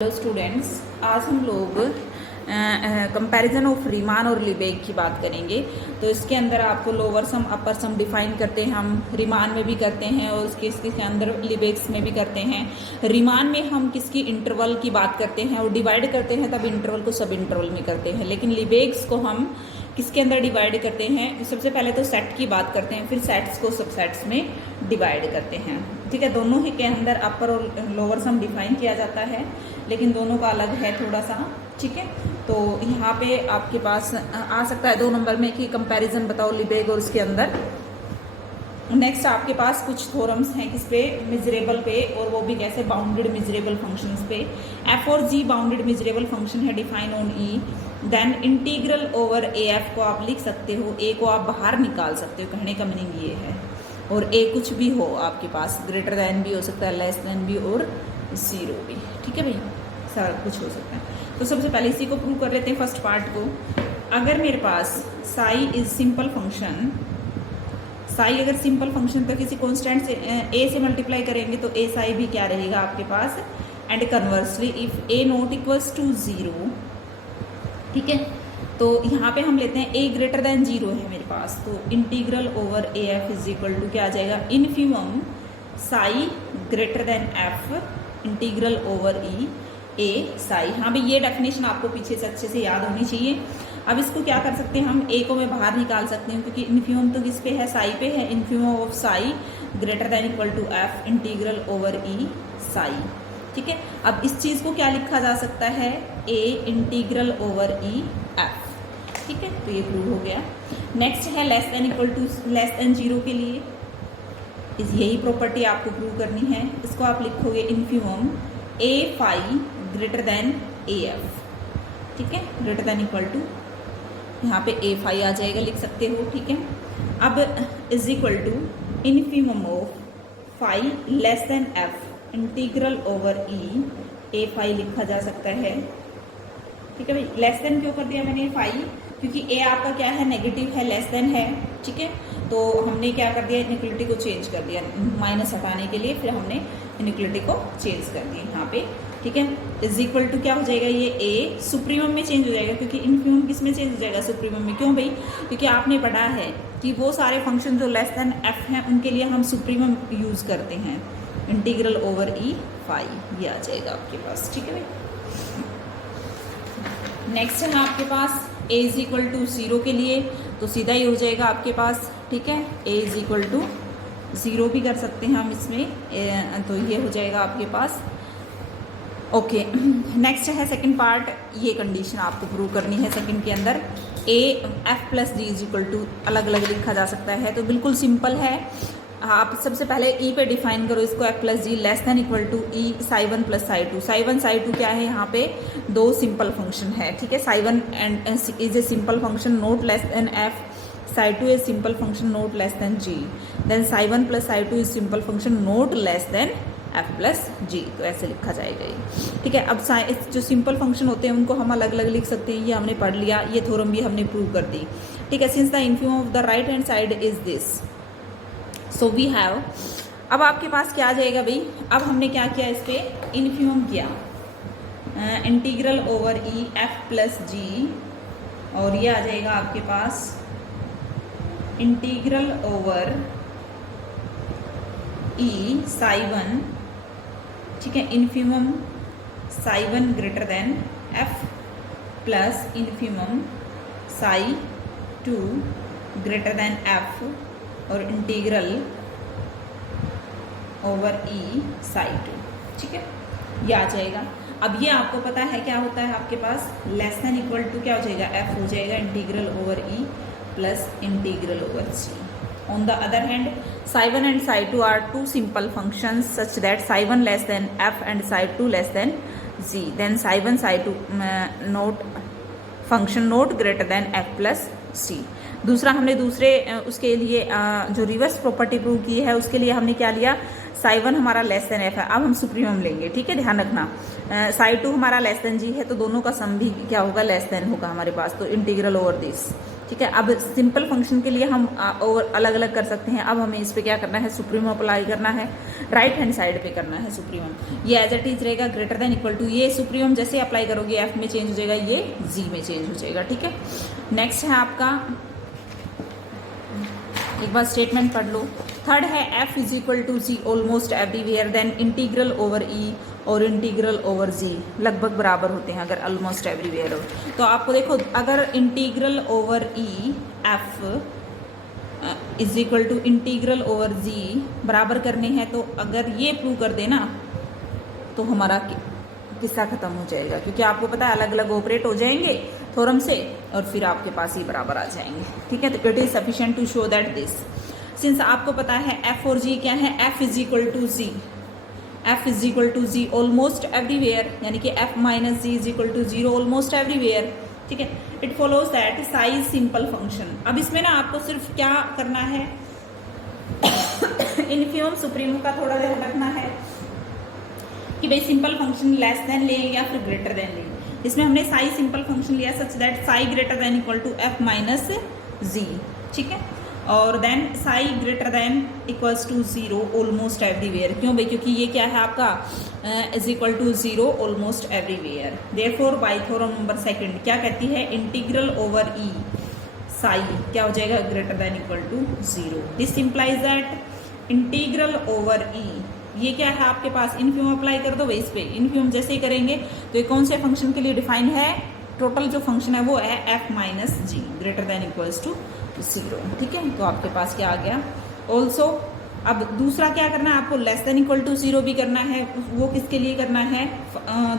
Hello students, आज हम लोग कंपैरिजन ऑफ रीमान और लिबेग की बात करेंगे। तो इसके अंदर आपको लोअर सम अपर सम डिफाइन करते हैं, हम रीमान में भी करते हैं और इसके अंदर लिबेग्स में भी करते हैं। रीमान में हम किसकी इंटरवल की बात करते हैं और डिवाइड करते हैं, तब इंटरवल को सब इंटरवल में करते हैं। लेकिन लिबेग्स को हम किसके अंदर डिवाइड करते हैं? सबसे पहले तो सेट की बात करते हैं, फिर सेट्स को सब सेट्स में डिवाइड करते हैं। ठीक है, दोनों ही के अंदर अपर और लोअर सम डिफाइन किया जाता है, लेकिन दोनों का अलग है थोड़ा सा। ठीक है, तो यहाँ पे आपके पास आ सकता है 2 नंबर में कि कंपैरिजन बताओ लिबेग और उसके अंदर। नेक्स्ट आपके पास कुछ थ्योरम्स हैं किस पे? मिजरेबल पे, और वो भी कैसे? बाउंडेड मिजरेबल फंक्शंस पे। एफ और जी बाउंडेड मिजरेबल फंक्शन है, define on E. Then integral over A F को आप लिख सकते हो, ए को आप बाहर निकाल सकते हो, कहने का मीनिंग ये है। और ए कुछ भी हो आपके पास, ग्रेटर दैन भी हो सकता है, लेस दैन भी और जीरो भी। ठीक है भाई, सारा कुछ हो सकता है। तो सबसे पहले इसी को प्रूव कर लेते हैं, फर्स्ट पार्ट को। अगर मेरे पास psi is simple function, psi अगर सिंपल फंक्शन तो किसी कांस्टेंट से ए से मल्टीप्लाई करेंगे तो ए साई भी क्या रहेगा आपके पास। And conversely if A not equals to zero, ठीक है, तो यहाँ पे हम लेते हैं ए ग्रेटर देन जीरो है मेरे पास, तो integral over A F is equal to क्या आ जाएगा? Infimum psi greater than F integral over E A psi. हाँ भाई, ये डेफिनेशन आपको पीछे से अच्छे से याद होनी चाहिए। अब इसको क्या कर सकते हैं हम? ए को मैं बाहर निकाल सकती हूँ, क्योंकि इनफिमम तो किस पे है? साई पे है। Infimum of psi greater than equal to F integral over E psi. ठीक है, अब इस चीज़ को क्या लिखा जा सकता है? A integral over E F. ठीक है, तो ये प्रूव हो गया। नेक्स्ट है less than equal to less than zero के लिए यही प्रॉपर्टी आपको प्रूव करनी है। इसको आप लिखोगे infimum A phi greater than A F. ठीक है, ग्रेटर देन इक्वल टू, यहाँ पे ए फाई आ जाएगा, लिख सकते हो। ठीक है, अब is equal to infimum of phi less than F integral over E A phi लिखा जा सकता है। ठीक है भाई, लेस देन क्यों कर दिया मैंने फाई? क्योंकि ए आपका क्या है? नेगेटिव है, लेस देन है। ठीक है, तो हमने क्या कर दिया? इनइक्वलिटी को चेंज कर दिया, माइनस हटाने के लिए फिर हमने इनइक्वलिटी को चेंज कर दिया यहाँ पे। ठीक है, इज इक्वल टू क्या हो जाएगा? ये ए सुप्रीमम में चेंज हो जाएगा, क्योंकि इनफिमम किस में चेंज हो जाएगा? सुप्रीमम में। क्यों भाई? क्योंकि आपने पढ़ा है कि वो सारे फंक्शन जो लेस देन एफ हैं उनके लिए हम सुप्रीमम यूज करते हैं। इंटीग्रल ओवर ई फाई ये आ जाएगा आपके पास। ठीक है भाई, नेक्स्ट है आपके पास ए इज इक्वल टू जीरो के लिए, तो सीधा ही हो जाएगा आपके पास। ठीक है, ए इज इक्वल टू जीरो भी कर सकते हैं हम इसमें, तो ये हो जाएगा आपके पास। ओके, नेक्स्ट है सेकंड पार्ट। ये कंडीशन आपको प्रूव करनी है सेकंड के अंदर। A F plus D is equal to अलग अलग लिखा जा सकता है, तो बिल्कुल सिंपल है। आप सबसे पहले ई पे डिफाइन करो इसको, F plus G less than equal to E psi one plus psi two. Psi one psi two क्या है? यहाँ पे 2 सिंपल फंक्शन है। ठीक है, psi one and is a simple function not less than F, psi two is simple function not less than G. Then psi one plus psi two is simple function not less than F plus G. तो ऐसे लिखा जाएगा ये। ठीक है, अब जो simple function होते हैं उनको हम अलग अलग लिख सकते हैं, ये हमने पढ़ लिया, ये थ्योरम भी हमने प्रूव कर दी। ठीक है, since the infimum of the right hand side is this, so we have. अब आपके पास क्या आ जाएगा भाई? अब हमने क्या किया? इस पर इनफिमम किया, integral over E F plus G, और ये आ जाएगा आपके पास integral over E psi one. ठीक है, infimum psi one greater than F plus infimum psi two greater than F और integral over E psi two. ठीक है, ये आ जाएगा। अब ये आपको पता है क्या होता है आपके पास? लेस देन इक्वल टू क्या हो जाएगा? एफ हो जाएगा integral over E plus integral over C. On the other hand psi one and psi two are 2 simple functions such that psi one less than F and psi two less than G. Then psi one psi two not function not greater than F plus C. दूसरा हमने दूसरे उसके लिए जो reverse property prove की है उसके लिए हमने क्या लिया? साई वन हमारा लेस देन एफ है। अब हम सुप्रीमम लेंगे। ठीक है, ध्यान रखना, साइड टू हमारा लेस देन जी है, तो दोनों का सम भी क्या होगा, लेस देन होगा हमारे पास, तो इंटीग्रल ओवर दिस। ठीक है, अब सिंपल फंक्शन के लिए हम और अलग अलग कर सकते हैं। अब हमें इस पे क्या करना है, सुप्रीमम अप्लाई करना है, राइट हैंड साइड पे करना है सुप्रीमम। ये एज इट इज रहेगा ग्रेटर देन इक्वल टू, ये सुप्रीमम जैसे अप्लाई करोगे एफ में चेंज हो जाएगा, ये जी में चेंज हो जाएगा। ठीक है, नेक्स्ट है आपका, एक बार स्टेटमेंट पढ़ लो। थर्ड है F is equal to G almost everywhere, then integral over E और इंटीग्रल ओवर जी लगभग बराबर होते हैं अगर ऑलमोस्ट एवरीवेयर हो। तो आपको देखो, अगर integral over E F is equal to integral over G बराबर करने हैं, तो अगर ये प्रूव कर देना तो हमारा किस्सा खत्म हो जाएगा, क्योंकि आपको पता है अलग अलग ऑपरेट हो जाएंगे थ्योरम से और फिर आपके पास ही बराबर आ जाएंगे। ठीक है, तो it is sufficient to show that this, since आपको पता है एफ और जी क्या है, F is equal to G, F is equal to G almost everywhere, यानी कि F minus G is equal to zero almost everywhere. ठीक है, it follows that psi's simple function. अब इसमें ना आपको सिर्फ क्या करना है, इनफिमम सुप्रीमम का थोड़ा ध्यान रखना है कि भाई सिंपल फंक्शन लेस देन लें या फिर ग्रेटर देन लें। इसमें हमने साई सिंपल फंक्शन लिया such that psi greater than equal to F minus G. ठीक है, और then psi greater than equals to zero almost everywhere. क्यों भाई, क्योंकि ये क्या है आपका is equal to zero almost everywhere. Therefore by theorem number second क्या कहती है, इंटीग्रल ओवर ई साई क्या हो जाएगा, greater than equal to zero. This implies that integral over E, ये क्या है आपके पास, इनफिमम अप्लाई कर दो भाई इस पे। इनफिमम जैसे ही करेंगे तो ये कौन से फंक्शन के लिए डिफाइन है, टोटल जो फंक्शन है वो है F minus G greater than equals to zero. ठीक है, तो आपके पास क्या आ गया ऑल्सो। अब दूसरा क्या करना है आपको, less than equal to zero भी करना है। वो किसके लिए करना है,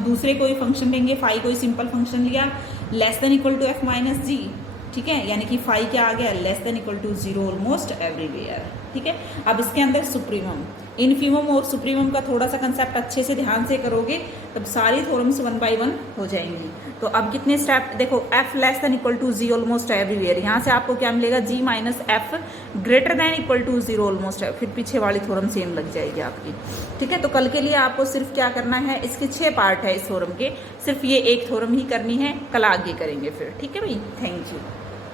दूसरे कोई फंक्शन लेंगे, फाई कोई सिंपल फंक्शन लिया, less than equal to F minus G. ठीक है, यानी कि फाई क्या आ गया, less than equal to zero almost everywhere. ठीक है, अब इसके अंदर सुप्रीमम, इनफिमम और सुप्रीमम का थोड़ा सा कंसेप्ट अच्छे से ध्यान से करोगे तब सारी थ्योरम्स 1 बाय 1 हो जाएंगी। तो अब कितने स्टेप देखो, F less than equal to G almost everywhere, यहाँ से आपको क्या मिलेगा, G minus F greater than equal to zero almost, फिर पीछे वाली थ्योरम सेम लग जाएगी आपकी। ठीक है, तो कल के लिए आपको सिर्फ क्या करना है, इसके 6 पार्ट है इस थ्योरम के, सिर्फ ये एक थ्योरम ही करनी है, कल आगे करेंगे फिर। ठीक है भाई, थैंक यू।